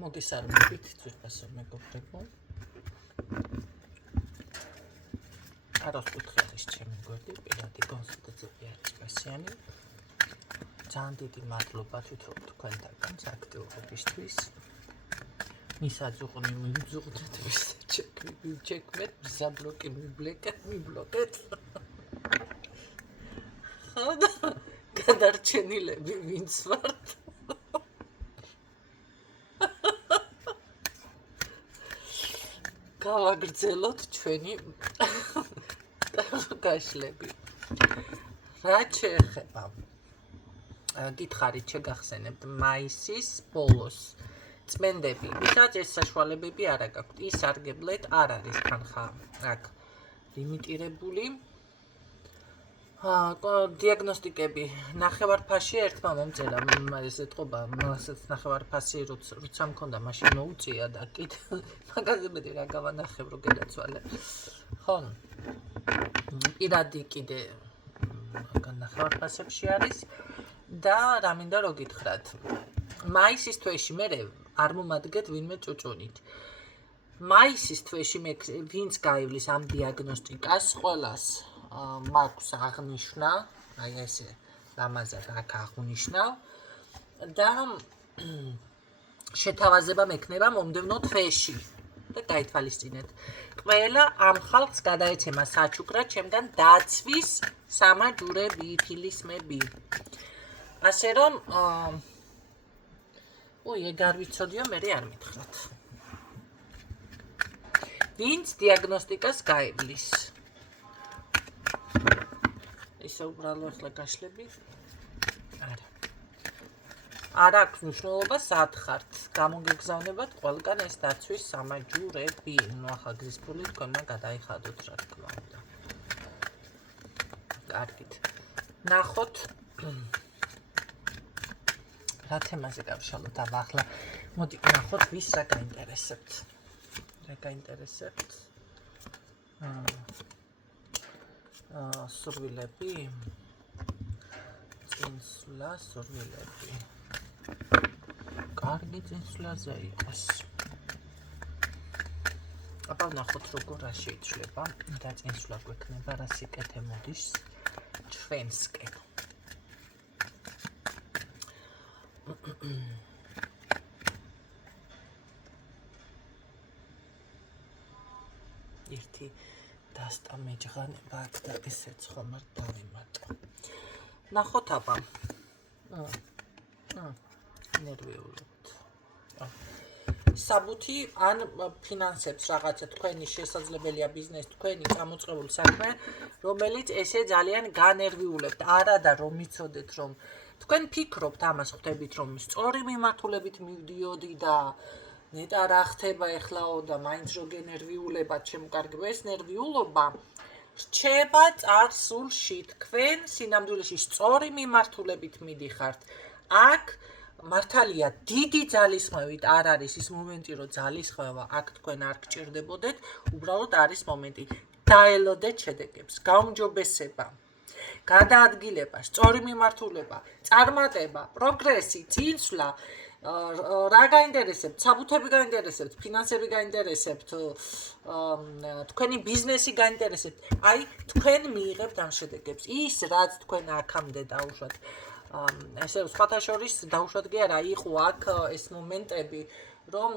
მოგესალმებით ძვირფასო მეგობრებო. არას კუთხეების ჩემი გვერდი პირადი კონსულტაციები არის პასიანი. ძალიან დიდი მადლობა თვითონ თქვენთაგან აქტიურობისთვის. მისაძუღნი მივძუღდეთ ვისჩექმეთ, მისაბლოკი მიბლოკეთ. ხოდა გადარჩენილები ვინც ვართ? გავაგრძელოთ ჩვენი გაშლები. რა შეეხება? გითხარით შეგახსენებთ მაისის ბოლოს წმენდები. ვისაც ეს საშუალებები არ აქვს, ის სარგებლეთ არ არის თანხა აქ ლიმიტირებული. დიაგნოსტიკები ნახევარფასში ერთმა მომწერა ეს ეთყობა მასაც ნახევარფასი როცა მქონდა მაშინ მოუწია და კიდე მაგაზებედი რა გავანახებ რო გადაცვალე ხო პირადი კიდე ნახევარფასებში არის და რა მინდა რო გითხრათ მაისის თვეში მე არ მომადგეთ ვინმე ჭუჭუნით მაისის თვეში მე ვინც გაივლის ამ დიაგნოსტიკას ყველას მაქვს აღნიშნა, აი ესე ლამაზად აქ აღნიშნავ და შეთავაზება მექნება მომდევნო თვეში და გაითვალისწინეთ. ყველა ამ ხალხს გადაეცემა საჩუქრად ჩემგან დაცვის სამაჯურები, ფილისმები. ასე რომ ეგ არ ვიცოდიო, მე არ მითხრათ. ვინც დიაგნოსტიკას გაივლის ისე უბრალო ახლა გაშლები არ აქვს მნიშვნელობა სად ხართ გამოგეგზავნებათ ყველგან ეს დაცვის სამაჯურები ნუ ახლა გზის ფული თქვენმა გადაიხადოთ რა თქმა უნდა კარგით ნახოთ რა თემაზე გავშალოთ ახლა მოდი ნახოთ ვის რა გაინტერესებთ სურვილები წინსვლა სურვილები კარგი წინსვლაზე იყოს აბა ნახოთ როგორ რა შეიძლება და წინსვლა გვექნება რა სიკეთე მოდის ჩვენსკენ ერთი დასტა მეჯღანება აქ და ესეც ხომ არ დავიმატო. ნახოთ აბა. ნერვიულობთ. საბუთი ან ფინანსებს რაღაცა თქვენი შესაძლებელია ბიზნეს თქვენი წამოწყებული საქმე, რომელიც ესე ძალიან განერვიულებთ. არა და რომ მიცოდეთ რომ თქვენ ფიქრობთ ამას ხვდებით რომ სწორი მიმართულებით მივდიოდი და ნეტა რა ხდება ეხლაო და მაინც რო გენერვიულება ჩემკარგო ეს ნერვიულობა რჩება წარსულში თქვენ სინამდვილეში სწორი მიმართულებით მიდიხართ აქ მართალია დიდი ძალისხმევით არ არის ის მომენტი რომ ძალისხმევა აქ თქვენ არ გჭირდებოდეთ უბრალოდ არის მომენტი დაელოდეთ შედეგებს გაუმჯობესება გადაადგილება სწორი მიმართულება წარმატება პროგრესი წინსვლა რა გაინტერესებთ, საბუთები გაინტერესებთ, ფინანსები გაინტერესებთ, თქვენი ბიზნესი გაინტერესებთ. აი, თქვენ მიიღებთ ამ შედეგებს. ის რაც თქვენ აქამდე დაუშვათ. ესე სხვათა შორის დაუშვათ კი არა, იყო აქ ეს მომენტები, რომ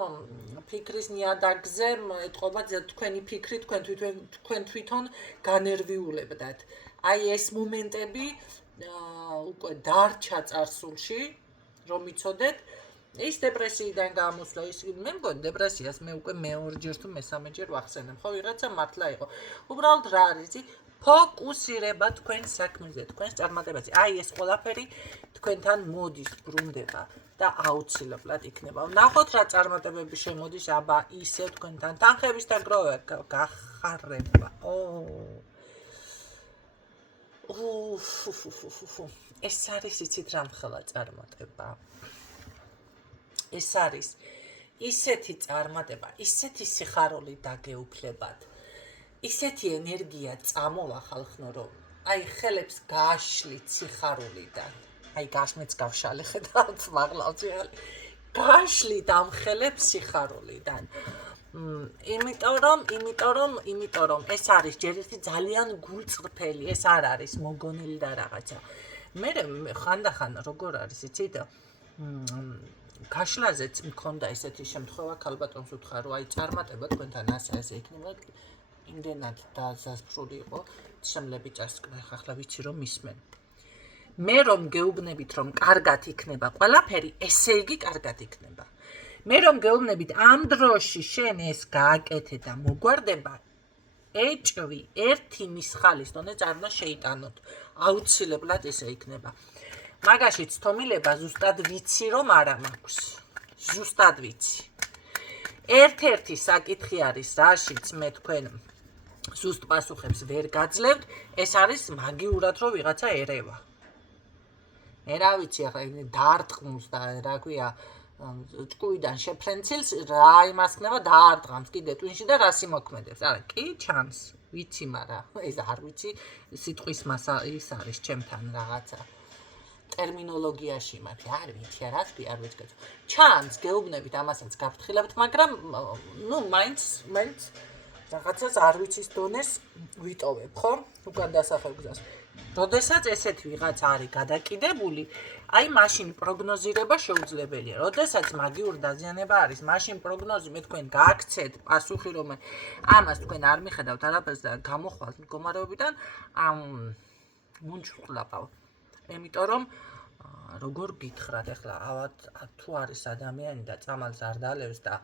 ფიქრის ნიადაგზე ეთყობა თქვენი ფიქრი თქვენ თვითონ განერვიულებდათ. აი ეს მომენტები უკვე დარჩა წარსულში, რომ იცოდეთ ის დეპრესიიდან გამოსვლა ის მე მგონი დეპრესიას მე უკვე მეორჯერ თუ მესამეჯერ ვახსენებ ხო ვიღაცა მართლა იყო უბრალოდ რა არის ფოკუსირება თქვენ საქმეზე თქვენს წარმატებაზე აი ეს ყველაფერი თქვენთან მოდის ბრუნდება და აუცილებლად იქნება ნახოთ რა წარმატებები შემოდის აბა ისე თქვენთან თანხების დაგროვა გახარება ეს არის იცით რამხელა წარმატება ეს არის ისეთი წარმატება, ისეთი სიხარული დაგეუფლებათ, ისეთი ენერგია წამოვა ხალხნო რომ აი ხელებს გააშლით სიხარულიდან. აი გასმეც გავშალე ხედავთ მაღლა გაშლით ამხელებს სიხარულიდან. იმიტომ რომ ეს არის ჯერ ერთი ძალიან გულწრფელი, ეს არ არის მოგონილი და რაღაცა. მე ხანდახან როგორ არის, იცით? გაშლაზეც მქონდა ესეთი შემთხვევა, ქალბატონს უთხრა, რომ აი წარმატება თქვენთან ასე იქნება, იმდენად დაზასფრული იყო, შემლები წასკნა, ახლა ვიცი რომ მისმენ. მე რომ გეუბნებით რომ კარგად იქნება ყველაფერი, ესე იგი კარგად იქნება. მე რომ გეუბნებით ამ დროში შენ ეს გააკეთე და მოგვარდება, ეჭვი ერთი მისხალის დონე წარნა შეიტანოთ. აუცილებლად ესე იქნება. მაგაშიც თომილება ზუსტად ვიცი რომ არა მაქვს. ზუსტად ვიცი. ერთ-ერთი საკითხი არის, რაშიც მე თქვენ ზუსტ პასუხებს ვერ გაძლევთ, ეს არის მაგიურად რომ ვიღაცა ერევა. მე რა ვიცი, ახლა დაარტყმოს და რა ქვია, ჭკუიდან შეფრენცილს რა იმასქნება დაარტყამს კიდე ტვინში და რას იმოქმედებს. არა, კი ჩანს, ვიცი, მაგრამ ეს არ ვიცი, სიტყვის მასა ის არის ჩემთან რაღაცა ტერმინოლოგიაში მათი არ ვიცი, რას კი არ ვიცი. ჩანს, გეუბნებით ამასაც გაფრთხილებთ, მაგრამ მაინც რაღაცას არ ვიცის დონეს ვიტოვებ, ხო? უკან დასახევ გზას. როდესაც ესეთი ვიღაცა არის გადაკიდებული, აი მაშინ პროგნოზირება შეუძლებელია. როდესაც მაგიური დაზიანება არის, მაშინ პროგნოზი მე თქვენ გააქცეთ პასუხი, რომ ამას თქვენ არ მიხედავთ არაფერს და გამოხვალთ მდგომარეობიდან, მუნჩხლაპავ. იმიტომ რომ როგორ გითხრათ, ახლა თუ არის ადამიანი და წამალს არ დალევს და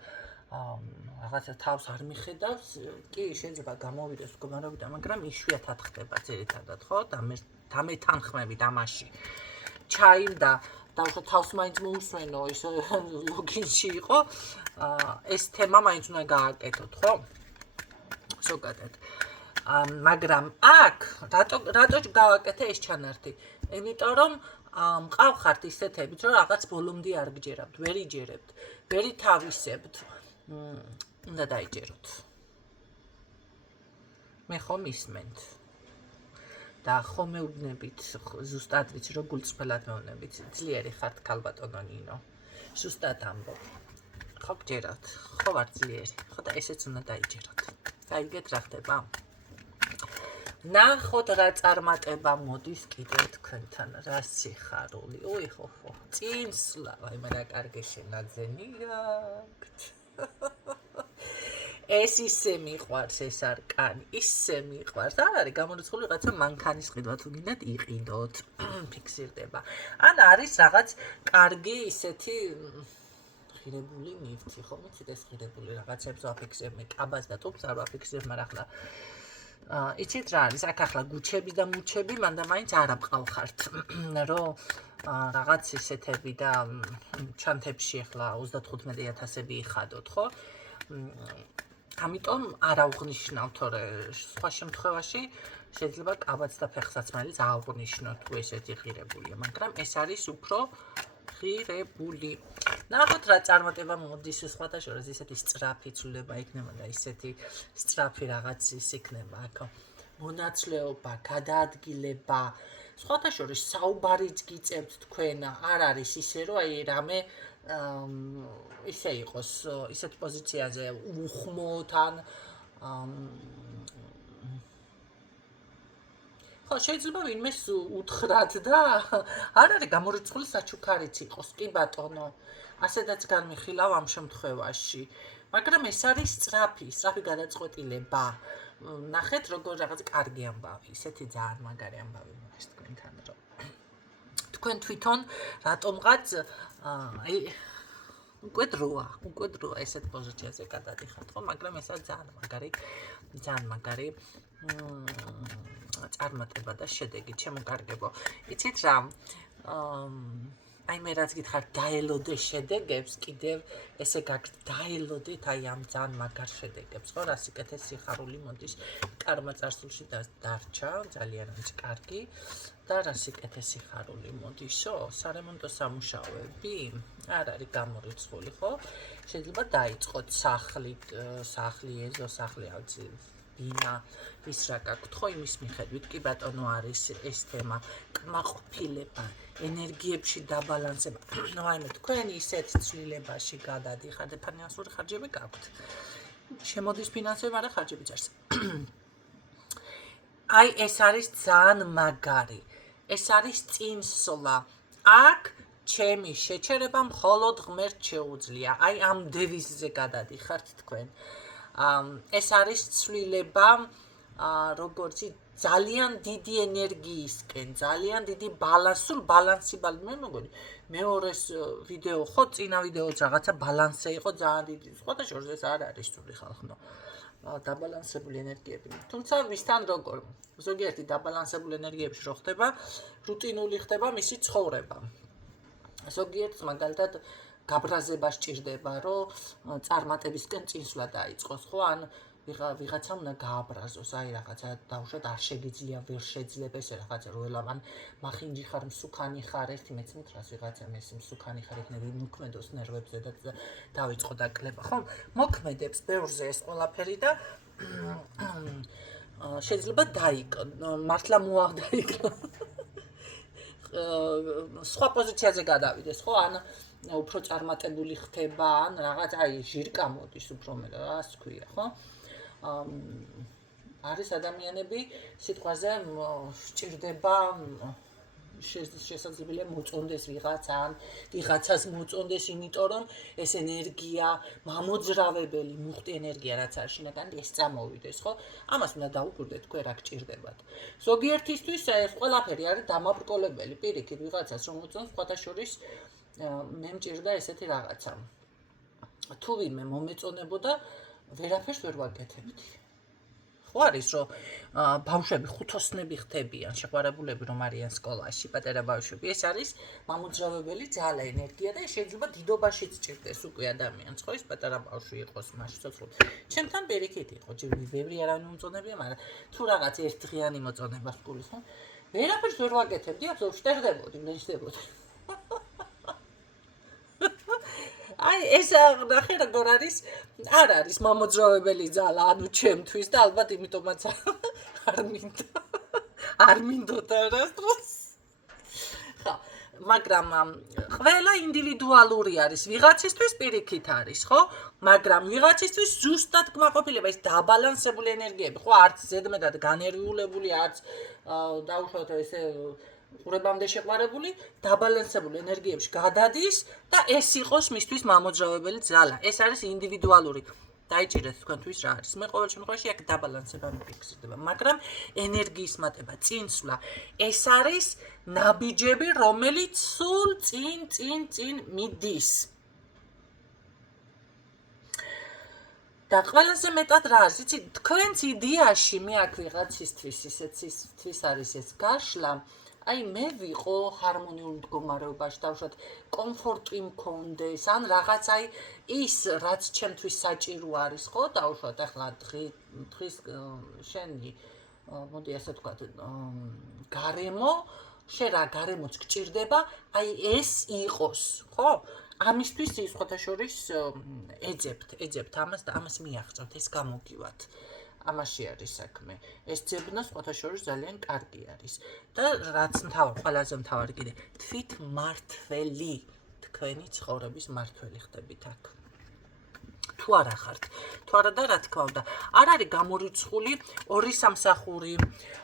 რაღაცა თავს არ მიხედავს, კი შეიძლება გამოვიდეს მდგომარეობიდან, მაგრამ იშვიათად ხდება ძირითადად, ხო? და მე თანხმებით ამაში. ჩაიმ და დავუშვათ თავს მაინც მოусვენო, ის ლოგინში იყო, ეს თემა მაინც უნდა გააკეთოთ, ხო? ზოგადად. მაგრამ აქ რატო გავაკეთე ეს ჩანართი? იმიტომ რომ მყავხართ ისეთებიც, რომ რაღაც ბოლომდე არ გჯერებთ, ვერ იჯერებთ, ვერ ითავისებთ. უნდა დაიჯეროთ. მე ხომ ისმენთ. და ხომ მეუბნებით, ზუსტად ვიცი, რომ გულწრფელად მეუბნებით, ძლიერი ხართ ქალბატონო ნინო. ზუსტად ამბობ. ხო გჯერათ, ხო ვარ ძლიერი, ხო და ესეც უნდა დაიჯეროთ. გაიგეთ რა ხდება? ნახოთ რა წარმატება მოდის კიდევ თქვენთან, რა სიხარული. ოი ხო, წინსვლა, აი მე რა კარგი შენაძენი გაქვთ. ეს ისე მიყვარს ეს არკანი, ისე მიყვარს. არ არის გამორიცხული რაღაცა მანქანის ყიდვა, თუ გინდათ იყიდოთ, ფიქსირდება. ან არის რაღაც კარგი ისეთი ღირებული ნივთი, ხო მიცით ეს ღირებული რაღაცებს ვაფიქსებ, მე კაბას და ტუბს არ ვაფიქსებ, მაგრამ ახლა იცით რა არის, აქ ახლა გუჩები და მუჩები, მანდა მაინც არ აბყავხართ, რომ რაღაც ისეთები და ჩანთებში ახლა 35,000-ები იხადოთ, ხო? ამიტომ არ აღვნიშნავ, თორე სხვა შემთხვევაში შეიძლება კაბაც და ფეხსაცმელიც აღვნიშნოთ, თუ ესეთი ღირებულია, მაგრამ ეს არის უფრო ღირებული. ნახოთ რა წარმატება მოდის სხვათა შორის, ისეთი სწრაფი ცვლილება იქნება და ისეთი სწრაფი რაღაც ის იქნება აქ. მონაცვლეობა, გადაადგილება, სხვათა შორის საუბარიც გიწევთ თქვენ, არ არის ისე, რომ აი რამე ისე იყოს, ისეთ პოზიციაზე უხმოთ ან ხო, შეიძლება ვინმეს უთხრათ და არ არის გამორიცხული საჩუქარიც იყოს, კი ბატონო, ასედაც განმიხილავ ამ შემთხვევაში. მაგრამ ეს არის სწრაფი გადაწყვეტილება. ნახეთ როგორ რაღაც კარგი ამბავი, ისეთი ძალიან მაგარი ამბავი მოდის თქვენთან, რომ თქვენ თვითონ რატომღაც აი უკვე დროა ესეთ პოზიციაზე გადადიხართ, ხო, მაგრამ ესა ძალიან მაგარი წარმატება და შედეგი, ჩემო კარგებო. იცით რა, აი მე რაც გითხართ, დაელოდე შედეგებს, კიდევ ესე გაგთ დაელოდეთ აი ამ ძალიან მაგარ შედეგებს, ხო, რა სიკეთე სიხარული მოდის კარმა წარსულში დარჩა, ძალიან კარგი და რა სიკეთე სიხარული მოდისო, სარემონტო სამუშაოები არ არის გამორიცხული, ხო? შეიძლება დაიწყოთ სახლი ეზო, სახლი ავცი ბინა ის რა გაქვთ ხო იმის მიხედვით კი ბატონო არის ეს თემა კმაყოფილება ენერგიებში დაბალანსება ნუ აი მე თქვენი ისეთ ცვლილებაში გადადიხართ და ფინანსური ხარჯები გაქვთ შემოდის ფინანსები მაგრამ ხარჯები წერს აი ეს არის ძალიან მაგარი ეს არის წინსვლა აქ ჩემი შეჩერება მხოლოდ ღმერთ შეუძლია აი ამ დევიზზე გადადიხართ თქვენ ეს არის ცვლილება როგორც ძალიან დიდი ენერგიისკენ ძალიან დიდი ბალანსულ ბალანსი მე მგონი მეორეს ვიდეო ხო წინა ვიდეოც რაღაცა ბალანსი იყო ძალიან დიდი სხვათა შორის ეს არ არის სული ხალხო დაბალანსებული ენერგიები თუმცა ვისთან როგორ ზოგიერთი დაბალანსებული ენერგიებში რო ხდება რუტინული ხდება მისი ცხოვრება ზოგიერთს მაგალითად გაბრაზება სჭირდება რომ წარმატებისკენ წინსვლა დაიწყოს ხო ან ვიღაცა უნდა გააბრაზოს აი რაღაცა დავუშვათ არ შეგიძლია ვერ შეძლებ ესე რაღაცა რო ელავან მახინჯი ხარ მსუქანი ხარ ერთი მეცნით რას ვიღაცა ეს მსუქანი ხარ იქნები მოქმედოს ნერვებზე და დავიწყო დაკლება ხო მოქმედებს ბევრზე ეს ყველაფერი და შეიძლება დაიკო მართლა მოახდაიკო სხვა პოზიციაზე გადავიდეს ხო ან უფრო წარმატებული ხდება ან რაღაც აი ჟირკა მოდის უფრო მე რას ქვია ხო არის ადამიანები სიტყვაზე სჭირდება შესაძლებელია მოწონდეს ვიღაცა ან ვიღაცას მოწონდეს იმიტომ რომ ეს ენერგია მამოძრავებელი მუხტი ენერგია რაც არის შინაგანი ეს წამოვიდეს ხო ამას უნდა დაუკვირდეთ თქვენ რა გჭირდებათ ზოგიერთისთვის ეს ყველაფერი არის დამაბრკოლებელი პირიქით ვიღაცას რომ მოწონს სხვათა შორის მე მჭირდა ესეთი რაღაცა თუ ვინმე მომეწონებოდა ვერაფერს ვერ ვაკეთებდი ხო არის რომ ბავშვები ხუთოსნები ხდებიან შეყვარებულები რომ არიან სკოლაში პატარა ბავშვები ეს არის მამოძრავებელი ძალა ენერგია და შეიძლება დიდობაშიც ჭირდეს უკვე ადამიანს ხო ის პატარა ბავშვი იყოს მაშინ ცოცხლად ჩემთან პირიქით იყო ბევრი არავინ მომწონებია მაგრამ თუ რაღაც ერთდღიანი მოწონება სკოლის ხო ვერაფერს ვერ ვაკეთებდი აბსოლუტურად შტერდებოდი ნიშნებოდი აი ეს ნახე როგორ არის არ არის მამოძრავებელი ძალა ანუ ჩემთვის და ალბათ იმიტომაც არ მინდოდა რას ხა მაგრამ ყველა ინდივიდუალური არის ვიღაცისთვის პირიქით არის ხო მაგრამ ვიღაცისთვის ზუსტად კმაყოფილება ის დაბალანსებული ენერგიები ხო არც ზედმეტად განერვიულებული არც დაუშვათ ესე ყურებამდე შეყვარებული დაბალანსებული ენერგიებში გადადის და ეს იყოს მისთვის მამოძრავებელი ძალა ეს არის ინდივიდუალური დაიჭირეთ თქვენთვის რა არის მე ყოველ შემთხვევაში აქ დაბალანსება მიფიქსირდება მაგრამ ენერგიის მატება წინსვლა ეს არის ნაბიჯები რომელიც სულ წინ მიდის და ყველაზე მეტად რა არის იცი თქვენს იდეაში მე აქ ვიღაცისთვის ისეთვის არის ეს გაშლა აი მე ვიყო ჰარმონიულ მდგომარეობაში დავუშვათ კომფორტი მქონდეს ან რაღაც აი ის რაც ჩემთვის საჭირო არის ხო დავუშვათ ახლა დღის შენი მოდი ასე ვთქვათ გარემო შენ რა გარემოც გჭირდება აი ეს იყოს ხო ამისთვის ის სხვათა შორის ეძებთ ამას და ამას მიაღწევთ ეს გამოგივათ ამაში არის საქმე. ეს ძებნა სხვათა შორის ძალიან კარგი არის. და რაც ყველაზე მთავარი კიდე, თვით მართველი, თქვენი ცხოვრების მართველი ხდებით აქ. თუ არა ხართ, თუ არა და რა თქმა უნდა, არ არის გამორიცხული 2 სამსახური,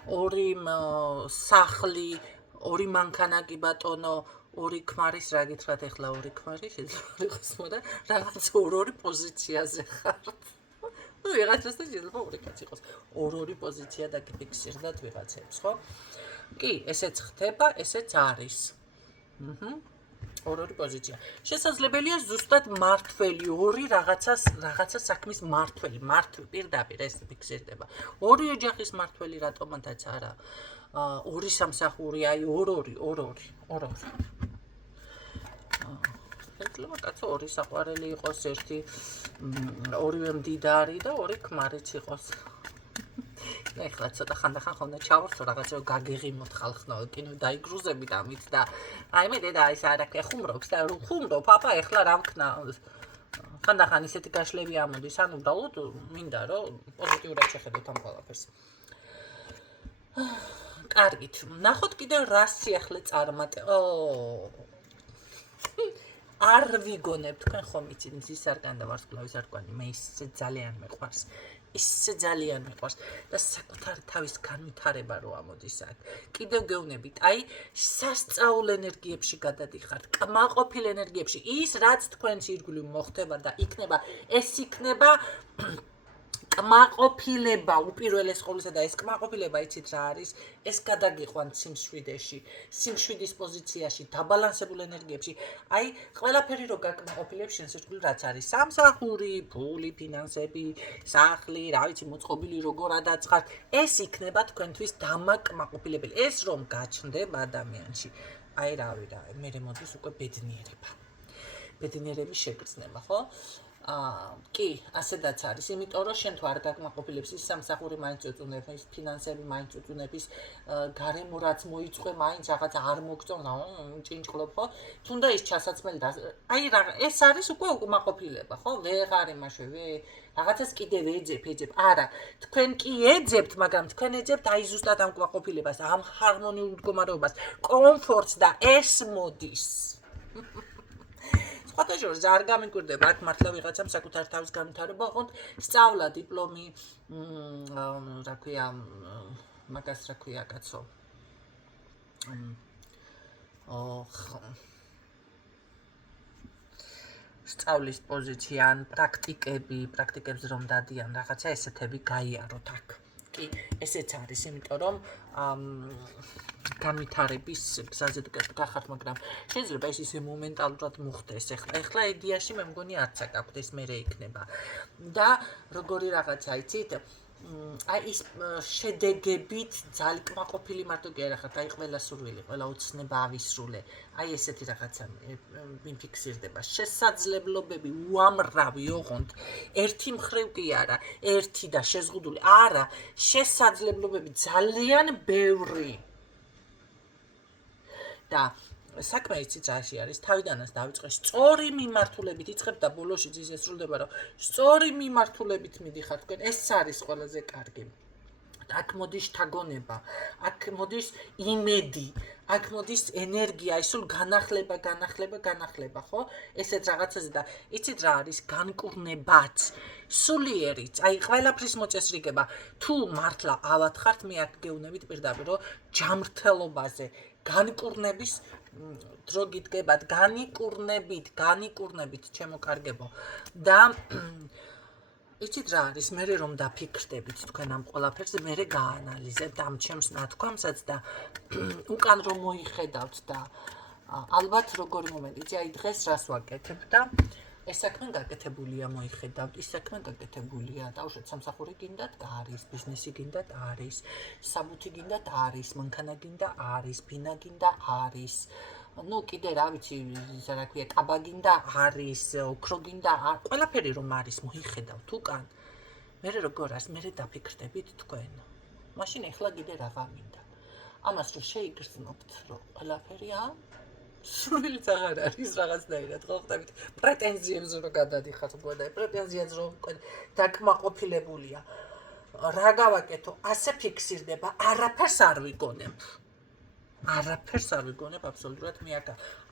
2 სახლი, 2 მანქანა კი ბატონო, 2 ქმარის რა გითხრათ ეხლა 2 ქმარი შეიძლება იყოს, მაგრამ რაღაც 2 პოზიციაზე ხართ. ну ვიღაცას და შეიძლება ორი კაცი იყოს. 2 პოზიცია დაგიფიქსირდათ ვიღაცებს, ხო? კი, ესეც ხდება, ესეც არის. 2 პოზიცია. შესაძლებელია ზუსტად მართველი 2 რაღაცა საქმის მართველი პირდაპირ ეს ფიქსირდება. 2 ოჯახის მართველი რატომაც არა. 2 სამსახური, აი 2. შეიძლება კაცო 2 საყვარელი იყოს, 2 მდიდარი და 2 ქმარიც იყოს. ეხლა ცოტა ხანდახან ხონდა ჩავარცო რაღაცა გაგეღიმოთ ხალხნაო კინო დაიგრუზებით ამით და აი მე დედა ის არა ხუმრობს და ხუმრო პაპა ეხლა რა ვქნა ხანდახან ისეთი გაშლები ამოდის, ან უბრალოდ მინდა რომ პოზიტიურად შეხედოთ ამ ყველაფერს. კარგით, ნახოთ კიდევ რა სიახლე წარმატე. არ ვიგონებ თქვენ ხომ იცით მზის არგანი და ვარსკვლავის არგანი, მე ისე ძალიან მეყვარს. ისე ძალიან მიყვარს და საკუთარი თავის განვითარება რო ამოდის აქ. კიდევ გეუბნებით, აი სასწაულ ენერგიებში გადადიხართ, კმაყოფილ ენერგიებში. ის რაც თქვენს ირგვლივ მოხდება და იქნება, ეს იქნება კმაყოფილება უპირველეს ყოვლისა და ეს კმაყოფილება იცით რა არის? ეს გადაგიყვანთ სიმშვიდეში, სიმშვიდის პოზიციაში, დაბალანსებულ ენერგიებში. აი, ყველაფერი რო გაკმაყოფილებს შენს ირგვლივ რაც არის. სამსახური, ფული, ფინანსები, სახლი, რა ვიცი, მოწყობილი როგორ ადაცხართ, ეს იქნება თქვენთვის დამაკმაყოფილებელი. ეს რომ გაჩნდება ადამიანში, აი რავი რა, მე მოდის უკვე ბედნიერება. ბედნიერების შეგრძნება, ხო? კი, ასედაც არის, იმიტომ რომ შენ თუ არ გაკმაყოფილებს ის სამსახური მაინც უწუნებს, ის ფინანსები მაინც უწუნებს, გარემო რაც მოიწყვე მაინც რაღაც არ მოგწონა, ჭინჭკლობ, ხო? თუნდა ის ჩასაცმელი და აი რა, ეს არის უკვე უკმაყოფილება, ხო? ვეღარ იმაშვე, რაღაცას კიდევ ეძებ. არა, თქვენ კი ეძებთ, მაგრამ თქვენ ეძებთ აი ზუსტად ამ კმაყოფილებას, ამ ჰარმონიულ მდგომარეობას, კომფორტს და ეს მოდის. ფოტოჟურს არ გამიკვირდება აქ მართლა ვიღაცამ საკუთარ თავის განვითარება, ოღონდ სწავლა, დიპლომი, რა ქვია, მაგას რა ქვია, კაცო. სწავლის პოზიცია ან პრაქტიკებს რომ დადიან, რაღაცა ესეთები გაიაროთ აქ. კი, ესეც არის, იმიტომ რომ განვითარების გზაზე თუ გახართ, მაგრამ შეიძლება ეს ისე მომენტალურად მოხდეს. ეხლა იდეაში მე მგონი არც აქვს ეს მერე იქნება. და როგორი რაღაცა იცით, აი ის შედეგებით ძალიან კმაყოფილი მარტო კი არა ხართ, აი ყველა სურვილი, ყველა ოცნება ავისრულე. აი ესეთი რაღაცა მიმფიქსირდება. შესაძლებლობები უამრავი, ოღონდ ერთი მხრივ კი არა, ერთი და შეზღუდული. არა, შესაძლებლობები ძალიან ბევრი. და საქმე იცით რაში არის, თავიდანაც დავიწყე სწორი მიმართულებით იწყებ და ბოლოში ის ესრულდება, რომ სწორი მიმართულებით მიდიხარ თქვენ, ეს არის ყველაზე კარგი. აქ მოდის შთაგონება, აქ მოდის იმედი, აქ მოდის ენერგია, ის სულ განახლება, ხო? ესეთ რაღაცაზე და იცით რა არის, განკურნებაც, სულიერიც, აი ყველაფრის მოწესრიგება. თუ მართლა ავად ხართ, მე აქ გეუბნებით პირდაპირ, რომ ჯამრთელობაზე განკურნების დრო გიდგებათ, განიკურნებით, ჩემო კარგებო. და იცით რა არის, მე რომ დაფიქრდებით თქვენ ამ ყველაფერზე, მე გაანალიზებთ ამ ჩემს ნათქვამსაც და უკან რომ მოიხედავთ და ალბათ როგორი მომენტი, აი დღეს რას ვაკეთებ და ეს საქმე გაკეთებულია, მოიხედავთ, ის საქმე გაკეთებულია, დაუშვათ სამსახური გინდათ არის, ბიზნესი გინდათ არის, საბუთი გინდათ არის, მანქანა გინდა არის, ბინა გინდა არის. ნუ კიდე რა ვიცი, ისა რა ქვია, კაბა გინდა არის, ოქრო გინდა არის, ყველაფერი რომ არის, მოიხედავთ უკან. მე როგორ არის, მე დაფიქრდებით თქვენ. მაშინ ეხლა კიდე რაღა მინდა. ამას რომ შეიგრძნობთ, რომ ყველაფერი სრულიც აღარ არის რაღაცნაირად, ხო ხდებით? პრეტენზიებს რომ გადადიხართ, უბრალოდ პრეტენზიებს რომ დაკმაყოფილებულია. რა გავაკეთო? ასე ფიქსირდება, არაფერს არ ვიგონებ. აბსოლუტურად მე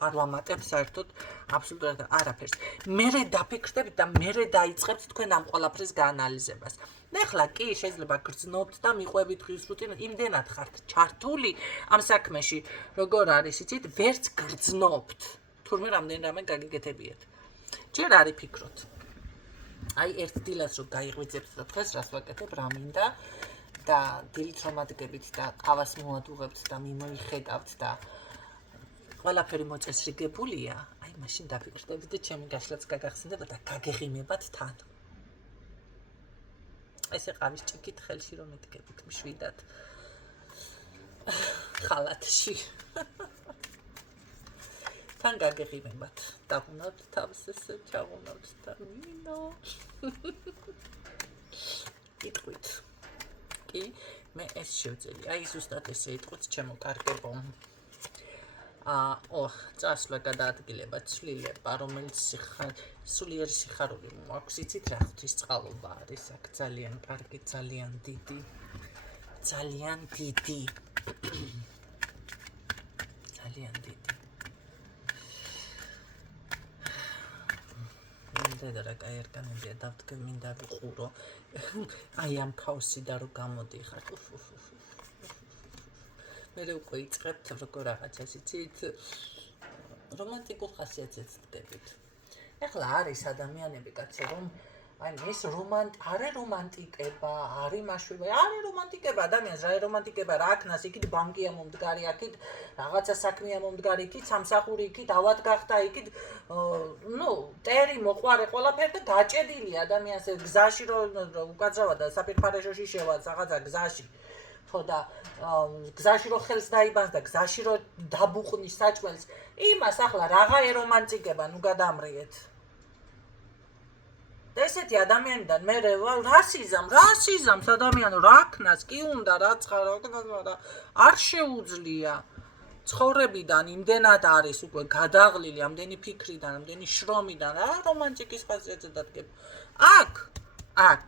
არ ვამატებ საერთოდ აბსოლუტურად არაფერს. მე დაფიქრდებით და მე დაიწყებთ თქვენ ამ ყველაფრის გაანალიზებას. ეხლა კი შეიძლება გრძნობთ და მიყვებით ღირს რუტინას, იმდენად ხართ ჩართული ამ საქმეში, როგორ არის, იცით, ვერც გრძნობთ. თურმე რამდენი რამე გაგიკეთებიათ. ჯერ არ იფიქროთ. აი ერთ დილას რომ გაიღვიძებთ და დღეს რას ვაკეთებ, რა მინდა და დილით რომ ადგებით და ყავას მოადუღებთ და მიმოიხედავთ და ყველაფერი მოწესრიგებულია, აი მაშინ დაფიქრდებით და ჩემი გაშლაც გაგახსენდება და გაგეღიმებათ თან. ესე ყავის ჭიქით ხელში რომ იდგებით მშვიდად ხალათში. თან გაგეღიმებათ. დაგუნავთ თავს ესე ჩავუნავთ და ნინო. იტყვით. კი, მე ეს შევძელი. აი ზუსტად ესე იტყვით ჩემო კარგებო. წასვლა გადაადგილება, ცვლილება, რომელიც სულიერი სიხარული მოაქვს, იცით რა ღვთისწყალობა არის აქ ძალიან კარგი, ძალიან დიდი. ძალიან დიდი. ძალიან დიდი. მინდა რა კაი არგანებია დავდგე, მინდა ვიყურო. აი ამ ქაოსიდან რო გამოდიხარ. მე უკვე იწყებთ როგორ რაღაცას იცით რომანტიკულ ხასიათზეც დგებით. ეხლა არის ადამიანები კაცი რომ აი ეს არის რომანტიკება, არის მაშვება, არის რომანტიკება ადამიანს, რა რომანტიკება რა აქნას, იქით ბანკია მომდგარი, აქით რაღაცა საქმეა მომდგარი, იქით სამსახური, იქით ავად გახდა, იქით ტერი მოყვარე ყველაფერი და გაჭედილი ადამიანს გზაში რომ უკაცრავად და საფირფარეშოში შევა რაღაცა გზაში. ხო და გზაში რო ხელს დაიბანს და გზაში რო დაბუყნის საჭმელს, იმას ახლა რაღა ერომანტიკება, ნუ გადამრიეთ. და ესეთი ადამიანიდან მე რასიზმს ადამიანო რა ქნას, კი უნდა რაცხა რა არ შეუძლია. ცხოვრებიდან იმდენად არის უკვე გადაღლილი, ამდენი ფიქრიდან, ამდენი შრომიდან, რა რომანტიკის ხასიათზე დადგება. აქ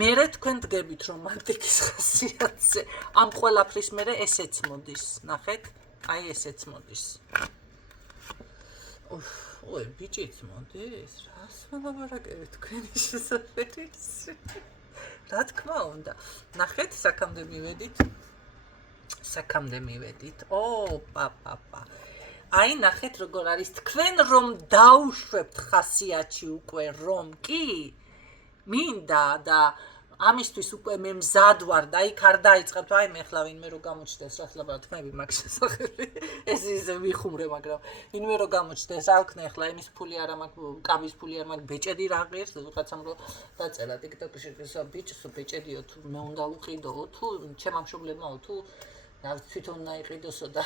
მერე თქვენ დგებით რომანტიკის ხასიათზე. ამ ყველაფრის მერე ესეც მოდის, ნახეთ? აი ესეც მოდის. ой, ბიჭიც მოდის? რას მოლაპარაკებით თქვენი შესაძლებლის? რა თქმა უნდა. ნახეთ, საქამდე მივედით. პაპა. აი ნახეთ როგორ არის თქვენ რომ დაუშვებთ ხასიათში უკვე რომ კი მინდა და ამისთვის უკვე მე მზად ვარ და იქ არ დაიწყებთ აი მე ხლა ვინმე რო გამოჩნდეს რა ხლა თქმები მაგ შესახები ეს ისე ვიხუმრე მაგრამ ვინმე რო გამოჩნდეს რა ვქნა ხლა იმის ფული არა მაქვს კამის ფული არ მაქვს ბეჭედი რა ღირს ვიღაცამ რო დაწერა TikTok-ში ბიჭს ბეჭედიო თუ მე უნდა უყიდო თუ ჩემ ამშობლებმაო თუ რა თვითონ ნაიყიდოსო და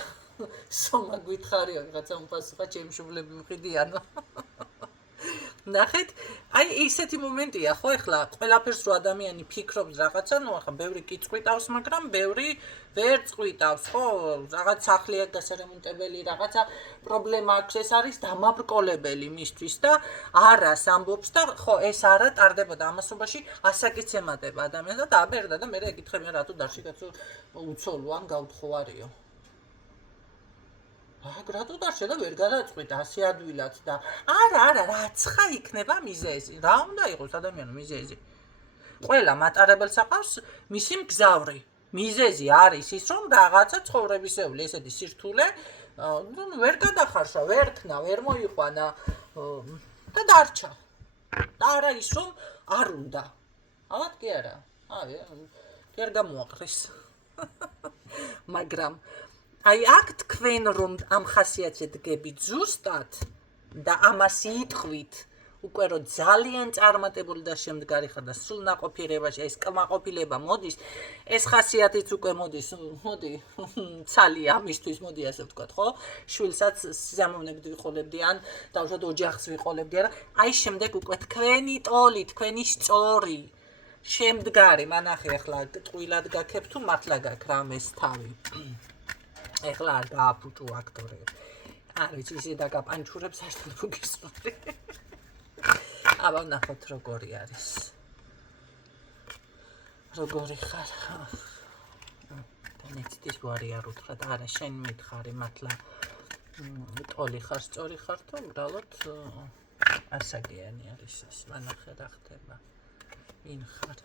სომა გითხარიო ვიღაცა უპასუხა ჩემ მშობლები მყიდიანო ნახეთ, აი ისეთი მომენტია, ხო ეხლა ყველაფერს რო ადამიანი ფიქრობს რაღაცა, ნუ ახლა ბევრი კი წყვიტავს, მაგრამ ბევრი ვერ წყვიტავს, ხო? რაღაც სახლია გასარემონტებელი, რაღაცა პრობლემა აქვს, ეს არის დამაბრკოლებელი მისთვის და არას ამბობს და ხო, ეს არა ტარდებოდა ამასობაში, ასაკიც ემატება ადამიანს და დააბერდა და მე ეკითხებიან რატო დარში კაცო უცოლო ან გაუთხოვარიო. რატო დარჩა და ვერ გადაწყვიტა ასე ადვილად და არა რაცხა იქნება მიზეზი რა უნდა იყოს ადამიანო მიზეზი ყველა მატარებელს აყავს მისი მგზავრი მიზეზი არის ის რომ რაღაცა ცხოვრებისეული ესეთი სირთულე ვერ გადახარშა ვერ ქნა ვერ მოიყვანა და დარჩა და არა ის რომ არ უნდა ალბათ კი არა კი არ გამოაყრის მაგრამ აი აქ თქვენ რომ ამ ხასიათზე დგებით ზუსტად და ამას იტყვით უკვე რომ ძალიან წარმატებული და შემდგარი ხარ და სულ ნაყოფიერებაში ეს კმაყოფილება მოდის ეს ხასიათიც უკვე მოდის მოდი ცალი ამისთვის მოდი ასე ვთქვათ ხო შვილსაც სიამოვნებით ვიყოლებდი ან დავუშვათ ოჯახს ვიყოლებდი არა აი შემდეგ უკვე თქვენი ტოლი თქვენი სწორი შემდგარი მანახე ახლა ტყუილად გაქებ თუ მართლა გაქ რამეს თავი ეხლა არ გააფუჭო აქტორები. არ ვიცი ისე დაგაპანჩურებს საერთოდ გისურვი. აბა ნახოთ როგორი არის. როგორი ხარ? განეცდის ვარი არ უთხრა და არა შენ მითხარი მართლა ტოლი ხარ, სწორი ხარ თუ უბრალოდ ასაგიანი არის ეს. მანახე რა ხდება. ვინ ხარ?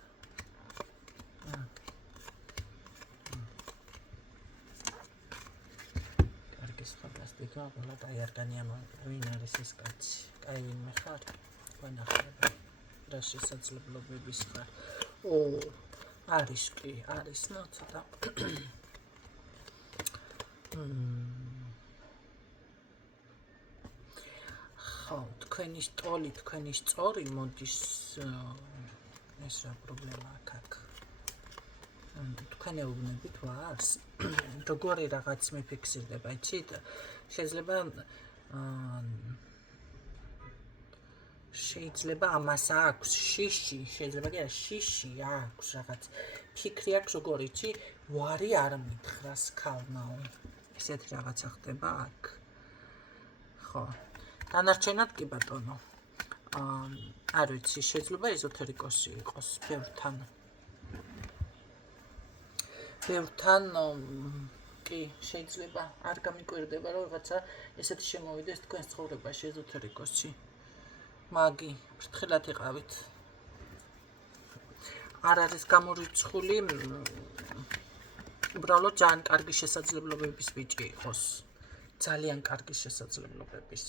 ხაბასტიკა ყველა კაი არგანია ვინ არის ეს კაცი კაი ვინმე ხარ განახება რა შესაძლებლობების ხარ არის კი არის ნუ ცოტა ხო თქვენი ტოლი თქვენი სწორი მოდის ეს რა პრობლემა აქ თქვენ ეუბნებით ვარს როგორი რაღაც მიფიქსირდება იცით შეიძლება ამას აქვს შიში შეიძლება კი არა შიში აქვს რაღაც ფიქრი აქვს როგორ იცი ვარი არ მითხრას ქალნაო ისეთი რაღაცა ხდება აქ. ხო. დანარჩენად კი ბატონო. არ ვიცი, შეიძლება ეზოთერიკოსი იყოს ბევრთან. კი, შეიძლება არ გამიკვირდება, რომ რაღაცა ესეთი შემოვიდეს თქვენს ცხოვრებაში ეზოთერიკოსი. მაგი, ფრთხილად იყავით. არ არის გამორიცხული, უბრალოდ ძალიან კარგი შესაძლებლობების ბიჭი იყოს. ძალიან კარგი შესაძლებლობების.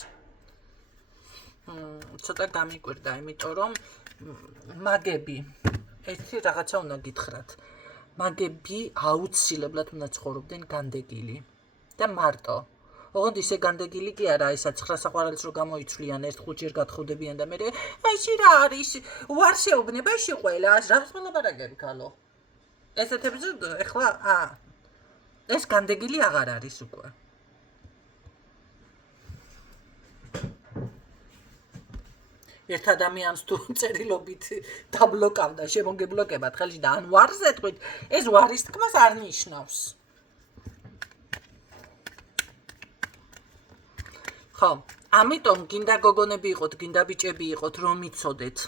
ცოტა გამიკვირდა, იმიტომ რომ მაგები ერთი რაღაცა უნდა გითხრათ. მაგები აუცილებლად უნდა ცხოვრობდნენ განდეგილი და მარტო. ოღონდ ისე განდეგილი კი არა, ისა 9 საყვარელს რო გამოიცვლიან, ერთ 5 ჯერ გათხოვდებიან და მე აი რა არის? ვარსეობნება ისე ყველას, რას მოლაპარაკები ქალო? ესეთებზე ეხლა ეს განდეგილი აღარ არის უკვე. ერთ ადამიანს თუ წერილობით დაბლოკავდა, შემოგებლოკებათ ხელში და ან ვარს ეთქვით, ეს ვარის თქმას არ ნიშნავს. ხო, ამიტომ გინდა გოგონები იყოთ, გინდა ბიჭები იყოთ, რომ იცოდეთ.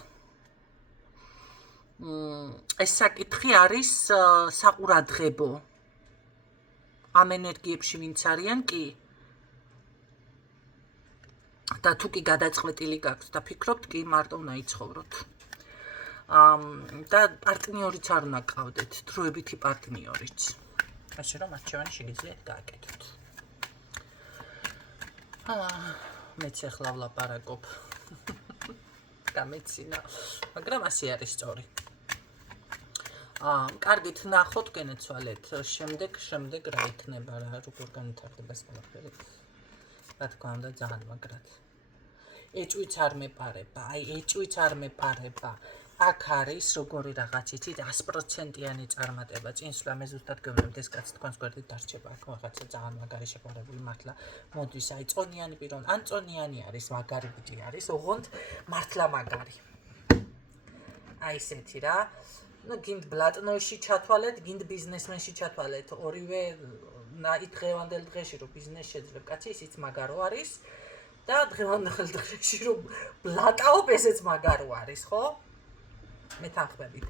ეს საკითხი არის საყურადღებო. ამ ენერგიებში ვინც არიან კი და თუ კი გადაწყვეტილი გაქვთ და ფიქრობთ, კი მარტო უნდა იცხოვროთ. და პარტნიორიც არ უნდა გყავდეთ, დროებითი პარტნიორიც. ასე რომ არჩევანი შეგიძლიათ გააკეთოთ. მეც ახლა ვლაპარაკობ. გამეცინა, მაგრამ ასე არის სწორი. კარგით, ნახოთ, გენეცვალეთ. შემდეგ რა იქნება, როგორ განვითარდება ეს ყველაფერი. რა თქმა უნდა, ძალიან მაგრად. ეჭვიც არ მეპარება, ეჭვიც არ მეპარება. აქ არის როგორი რაღაც იცით 100%-იანი წარმატება. წინსვლა მე ზუსტად გეუბნებთ, ეს კაცი თქვენს გვერდით დარჩება. აქ რაღაცა ძალიან მაგარი შეყვარებული მართლა მოდის, აი წონიანი პიროვნება, ან წონიანი არის, მაგარი ბიჭი არის, ოღონდ მართლა მაგარი. აი ესეთი რა. გინდ ბლატნოში ჩათვალეთ, გინდ ბიზნესმენში ჩათვალეთ. ორივე დღევანდელ დღეში რომ ბიზნეს შეძლებ კაცი, ისიც მაგარო არის და დღევანდელ დღეში რომ ბლატაობ, ესეც მაგარო არის, ხო? მეთანხმებით.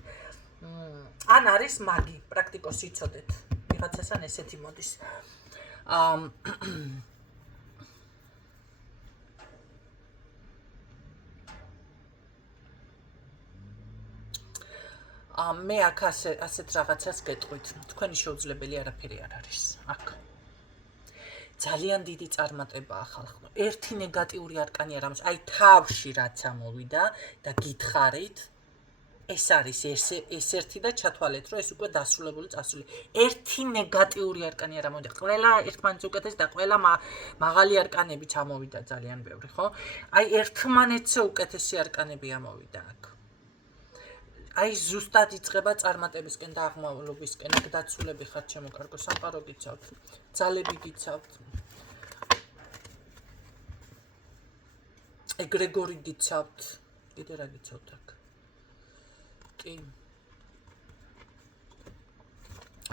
ან არის მაგი, პრაქტიკოსი იცოდეთ. ვიღაცასთან ესეთი მოდის. მე აქ ასეთ რაღაცას გეტყვით. თქვენი შეუძლებელი არაფერი არ არის. აქ ძალიან დიდი წარმატებაა ხალხო. ერთი ნეგატიური არკანი არ ამოს. აი თავში რაც ამოვიდა და გითხარით, ეს არის ეს ერთი და ჩათვალეთ, რომ ეს უკვე დასრულებული წასული. ერთი ნეგატიური არკანი არ ამოვიდა. ყველა ერთმანეთს უკეთეს და ყველა მაღალი არკანები ჩამოვიდა ძალიან ბევრი, ხო? აი ერთმანეთზე უკეთესი არკანები ამოვიდა აქ. აი ზუსტად იწყება წარმატებისკენ და აღმავლობისკენ, აქ დაცულები ხართ შემოკარგო, სამყარო გიცავთ, ძალები გიცავთ. ეგრეგორი გიცავთ, კიდე რა გიცავთ აქ? კი.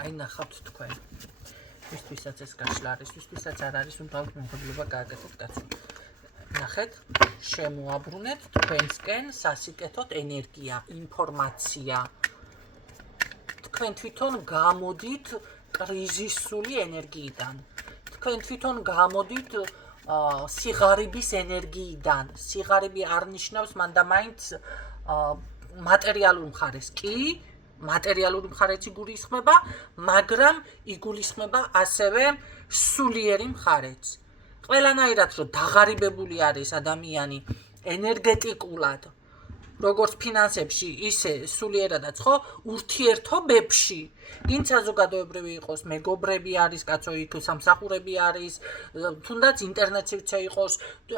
აი ნახავთ თქვენ. ვისთვისაც ეს გაშლა არის, ვისთვისაც არ არის, უბრალოდ მომხიბლობა გააკეთოთ კაცო. ნახეთ, შემოაბრუნეთ თქვენსკენ სასიკეთოდ ენერგია, ინფორმაცია. თქვენ თვითონ გამოდით კრიზისული ენერგიიდან. თქვენ თვითონ გამოდით სიღარიბის ენერგიიდან. სიღარიბი არ ნიშნავს მანდა მაინც მატერიალურ მხარეს. კი, მატერიალური მხარეც იგულისხმება, მაგრამ იგულისხმება ასევე სულიერი მხარეც. ყველანაირად რომ დაღარიბებული არის ადამიანი ენერგეტიკულად, როგორც ფინანსებში, ისე სულიერადაც, ხო, ურთიერთობებში, გინც საზოგადოებრივი იყოს, მეგობრები არის, კაცო, იქ სამსახურები არის, თუნდაც ინტერნეტშიც იყოს,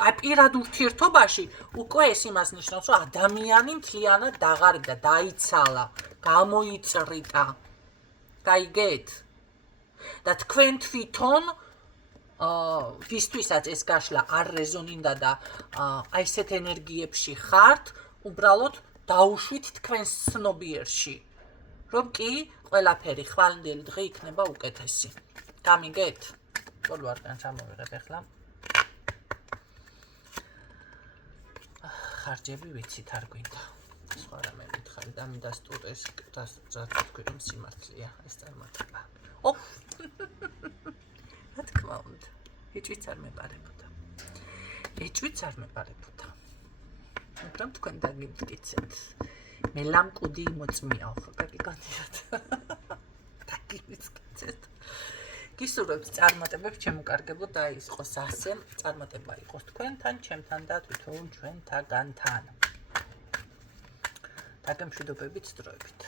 აი პირად ურთიერთობაში უკვე ეს იმას ნიშნავს, რომ ადამიანი მთლიანად დაღარიბდა, დაიცალა, გამოიწრიტა. გაიგეთ? და თქვენ თვითონ ვისთვისაც ეს გაშლა არ რეზონინდა და აი ესეთ ენერგიებში ხართ, უბრალოდ დაუშვით თქვენს ცნობიერში, რომ კი ყველაფერი ხვალინდელი დღე იქნება უკეთესი. გამიგეთ? ბოლო არგან ჩამოვიღებ ახლა. ხარჯები ვიცით არ გვინდა. სხვა რამე მითხარი და მინდა სტუდეს და რა თქვი რომ სიმართლეა ეს წარმატება. ოჰ. რა თქმა უნდა. ეჭვიც არ მეპარებოდა. მაგრამ თქვენ დაგიმტკიცეთ. მე ლამკუდი იმოწმიაო ხო გაგიგონიათ. დაგიმტკიცეთ. გისურვებთ წარმატებებს ჩემო და იყოს ასე, წარმატება იყოს თქვენთან, ჩემთან და თვითონ ჩვენთაგანთან. დაგემშვიდობებით დროებით.